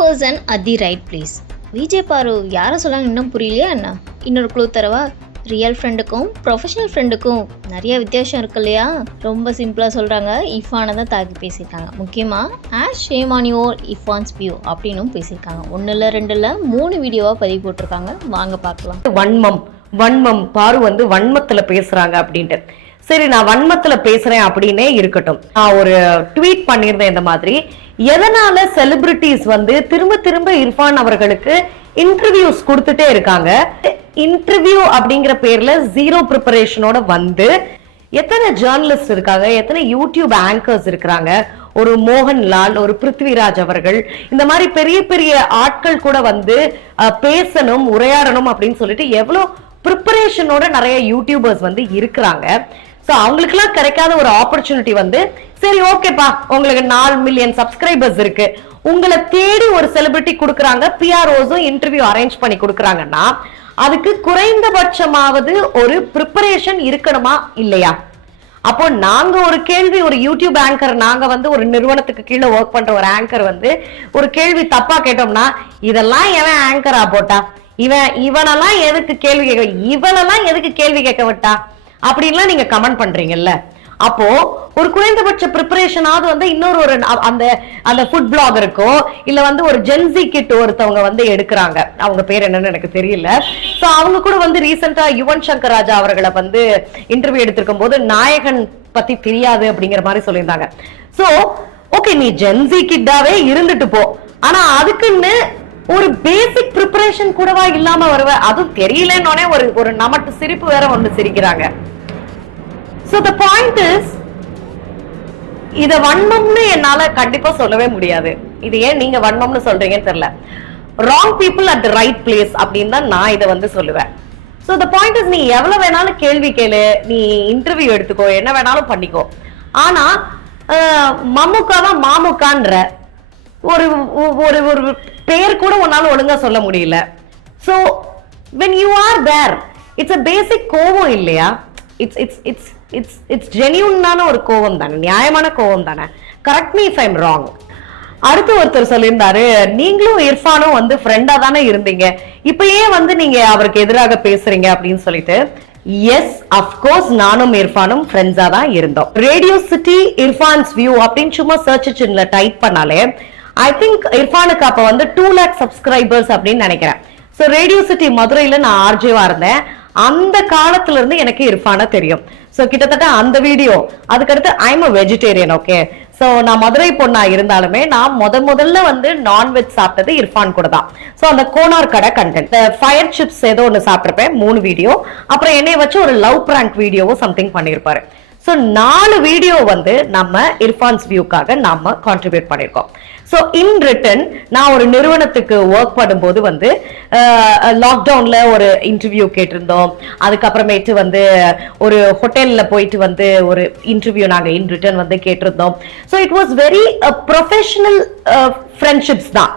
Person at the right place. Vijay பாரு யாரை சொல்லாங்க இன்னும் புரியலையா என்ன? இன்னொரு க்ளூ தரவா? ரியல் ஃப்ரெண்டுக்கும் ப்ரொஃபஷனல் ஃப்ரெண்டுக்கும் நிறைய வித்தியாசம் இருக்கு இல்லையா? ரொம்ப சிம்பிளாக சொல்கிறாங்க, இஃபானை தான் தாக்கி பேசியிருக்காங்க. முக்கியமாக ஷேம் ஆன் யுவர் இஃபான்ஸ் வியூ அப்படின்னும் பேசியிருக்காங்க. 1 இல்லை 2 இல்லை 3 வீடியோவாக பதிவு போட்டிருக்காங்க. வாங்க பார்க்கலாம். வன்மம் பாரு வந்து வன்மத்துல பேசுறாங்க அப்படின்ட்டு. சரி, நான் வன்மத்துல பேசுறேன் அப்படின்னே இருக்கட்டும். நான் ஒரு ட்வீட் பண்ணியிருந்தேன் இந்த மாதிரி, எதனால செலிபிரிட்டிஸ் வந்து திரும்ப திரும்ப இர்ஃபான் அவர்களுக்கு இன்டர்வியூஸ் கொடுத்துட்டே இருக்காங்க. இன்டர்வியூ அப்படிங்கிற பேர்ல 0 ப்ரிப்பரேஷனோட வந்து எத்தனை ஜேர்னலிஸ்ட் இருக்காங்க, எத்தனை யூடியூப் ஆங்கர்ஸ் இருக்கிறாங்க, ஒரு மோகன்லால், ஒரு பிருத்விராஜ் அவர்கள், இந்த மாதிரி பெரிய பெரிய ஆட்கள் கூட வந்து பேசணும், உரையாடணும் அப்படின்னு சொல்லிட்டு எவ்வளவு ப்ரிப்பரேஷனோட நிறைய யூடியூபர்ஸ் வந்து இருக்கிறாங்க. சோ அவங்களுக்குலாம் கிடைக்காத ஒரு ஆப்பர்ச்சுனிட்டி வந்து, சரி ஓகேப்பா உங்களுக்கு 4 மில்லியன் சப்ஸ்கிரைபர்ஸ் இருக்கு, உங்களை தேடி ஒரு செலிபிரிட்டி கொடுக்குறாங்க, பிஆர்ஓஸும் இன்டர்வியூ அரேஞ்ச் பண்ணி கொடுக்குறாங்கன்னா அதுக்கு குறைந்தபட்சமாவது ஒரு ப்ரிப்பரேஷன் இருக்கணுமா இல்லையா? அப்போ நாங்க ஒரு கேள்வி, ஒரு யூடியூப் ஆங்கர், நாங்க வந்து ஒரு நிறுவனத்துக்கு கீழே ஒர்க் பண்ற ஒரு ஆங்கர் வந்து ஒரு கேள்வி தப்பா கேட்டோம்னா, இதெல்லாம் எவன் ஆங்கரா போட்டா, இவனெல்லாம் எதுக்கு கேள்வி கேட்க, இவனெல்லாம் எதுக்கு கேள்வி கேட்க விட்டா அப்படின்லாம் நீங்க கமெண்ட் பண்றீங்கல்ல. அப்போ ஒரு குறைந்தபட்ச ப்ரிப்பரேஷனாவது வந்து இன்னொரு ஒரு அந்த ஃபுட் பிளாகருக்கோ இல்ல வந்து ஒரு ஜென்சி கிட் ஒருத்தவங்க வந்து எடுக்கிறாங்க, அவங்க பேர் என்னன்னு எனக்கு தெரியல. சோ அவங்க கூட வந்து ரீசெண்டா யுவன் சங்கர் ராஜா அவர்களை வந்து இன்டர்வியூ எடுத்திருக்கும் போது நாயகன் பத்தி தெரியாது அப்படிங்கிற மாதிரி சொல்லியிருந்தாங்க. சோ ஓகே, நீ ஜென்சி கிட்டாவே இருந்துட்டு போ, ஆனா அதுக்குன்னு ஒரு பேசிக் ப்ரிப்பரேஷன் கூடவா இல்லாம வருவ? அதுவும் தெரியலன்னே ஒரு நமட்டு சிரிப்பு வேற ஒண்ணு சிரிக்கிறாங்க. So the point is, இத வன்மம்னு என்னால கண்டிப்பா சொல்லவே முடியாது. இது ஏன் நீங்க வன்மம்னு சொல்றீங்கன்னு தெரியல. wrong people at the right place அப்படின்னு தான் நான் இதை வந்து சொல்லுவேன். So the point is, நீ எவ்வளவு வேணாலும் கேள்வி கேளு, நீ இன்டர்வியூ எடுத்துக்கோ, என்ன வேணாலும் பண்ணிக்கோ, ஆனா மம்முக்காவா மாமுக்கான்ற ஒரு ஒரு பேர் கூட உன்னால ஒழுங்கா சொல்ல முடியல. So when you are there, it's a basic கோவம் இல்லையா? It's genuine ஒரு கோவம் தானே, நியாயமான கோவம் தானே. Correct me if I'm wrong. அடுத்து ஒருத்தர் சொல்லியிருந்தாரு, நீங்களும் இர்ஃபானும் வந்து ஃப்ரெண்டா தானே இருந்தீங்க, இப்ப ஏன் வந்து நீங்க அவருக்கு எதிராக பேசுறீங்க அப்படின்னு சொல்லிட்டு. எஸ், அப்கோர்ஸ் நானும் இர்ஃபானும் ஃப்ரெண்ட்ஸா தான் இருந்தோம். ரேடியோ சிட்டி இர்ஃபான்ஸ் வியூ அப்படின்னு சும்மா சர்ச் இன்ஜின்ல டைப் பண்ணாலே ஐ திங்க் இர்ஃபானுக்கு அப்ப வந்து 2 lakh சப்ஸ்கிரைபர்ஸ் அப்படின்னு நினைக்கிறேன். சோ ரேடியோ சிட்டி மதுரையில நான் ஆர்ஜேவா இருந்தேன். அந்த காலத்துல இருந்து எனக்கு இர்ஃபானா தெரியும். சோ கிட்டத்தட்ட அந்த வீடியோ, அதுக்கடுத்து I'm a vegetarian. Okay, so நான் மதுரை பொண்ணா இருந்தாலுமே நான் முதல்ல வந்து நான்வெஜ் சாப்பிட்டது இர்ஃபான் கூட தான். சோ அந்த கோனார் கடை கண்டென்ட், ஃபயர் சிப்ஸ் ஏதோ ஒன்று சாப்பிட்டிருப்பேன், 3 வீடியோ, அப்புறம் என்னைய வச்சு ஒரு லவ் பிராங்க் வீடியோவும் சம்திங் பண்ணியிருப்பாரு. சோ 4 வீடியோ வந்து நம்ம இர்ஃபான்ஸ் வியூக்காக நாம கான்ட்ரிபியூட் பண்ணிருக்கோம். சோ இன் ரிட்டன் நான் ஒரு நிறுவனத்துக்கு ஒர்க் பண்ணும்போது வந்து லாக்டவுன்ல ஒரு இன்டர்வியூ கேட்டிருந்தோம். அதுக்கப்புறமேட்டு வந்து ஒரு ஹோட்டல்ல போயிட்டு வந்து ஒரு இன்டர்வியூ நாங்க இன் ரிட்டன் வந்து கேட்டிருந்தோம். So it was very professional friendships தான்.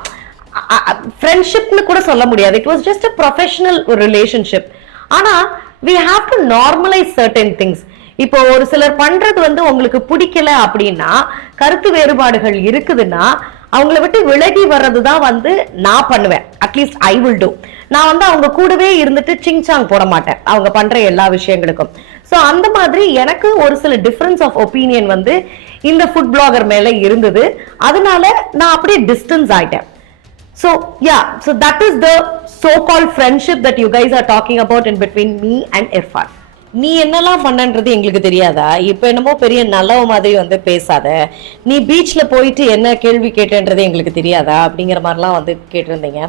ஃப்ரெண்ட்ஷிப்னு கூட சொல்ல முடியாது, it was just a professional relationship. ஆனா we have to normalize certain things. இப்போ ஒரு சிலர் பண்றது வந்து உங்களுக்கு பிடிக்கல அப்படின்னா, கருத்து வேறுபாடுகள் இருக்குதுன்னா அவங்கள விட்டு விலகி வர்றதுதான் வந்து நான் பண்ணுவேன். At least I will do. நான் வந்து அவங்க கூடவே இருந்துட்டு சிங்சாங் போட மாட்டேன் அவங்க பண்ற எல்லா விஷயங்களுக்கும். சோ அந்த மாதிரி எனக்கு ஒரு சில டிஃபரன்ஸ் ஆஃப் ஒப்பீனியன் வந்து இந்த ஃபுட் பிளாகர் மேல இருந்தது. அதனால நான் அப்படியே டிஸ்டன்ஸ் ஆயிட்டேன். So yeah, so that is the so-called friendship that you guys are talking about in between me and Irfan. நீ என்னெல்லாம் பண்ணன்றது எங்களுக்கு தெரியாதா? இப்ப என்னமோ பெரிய நல்லவ மாதிரி வந்து பேசாத. நீ பீச்ல போயிட்டு என்ன கேள்வி கேட்டன்றது எங்களுக்கு தெரியாதா அப்படிங்கிற மாதிரிலாம் வந்து கேட்டிருந்தீங்க.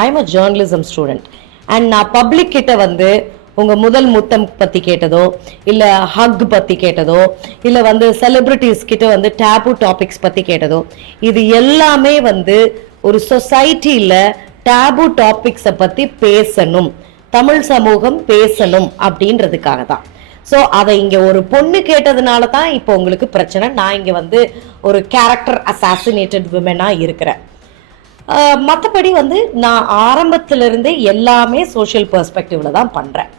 I am a journalism student and நான் பப்ளிக் கிட்ட வந்து உங்க முதல் முத்தம் பத்தி கேட்டதோ இல்ல ஹக் பத்தி கேட்டதோ இல்ல வந்து செலிபிரிட்டிஸ் கிட்ட வந்து டேபு டாபிக்ஸ் பத்தி கேட்டதோ, இது எல்லாமே வந்து ஒரு சொசைட்டில டேபு டாபிக்ஸை பத்தி பேசணும், தமிழ் சமூகம் பேசணும் அப்படின்றதுக்காக தான். ஸோ அதை இங்க ஒரு பொண்ணு கேட்டதுனால தான் இப்போ உங்களுக்கு பிரச்சனை. நான் இங்க வந்து ஒரு கேரக்டர் அசாசினேட்டட் விமனா இருக்கிறேன். மற்றபடி வந்து நான் ஆரம்பத்திலிருந்தே எல்லாமே சோஷியல் பெர்ஸ்பெக்டிவ்ல தான் பண்றேன்.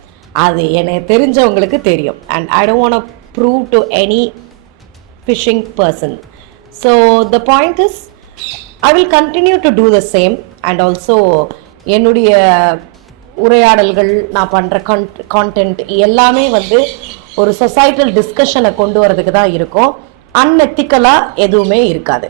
அது எனக்கு தெரிஞ்சவங்களுக்கு தெரியும். And I don't want to prove to any fishing person. So the point is, I will continue to do the same. And also என்னுடைய உரையாடல்கள், நான் பண்ணுற கான்டென்ட் எல்லாமே வந்து ஒரு சொசைட்டல் டிஸ்கஷனை கொண்டு வரதுக்கு தான் இருக்கும். அன்எத்திக்கலாக எதுவுமே இருக்காது.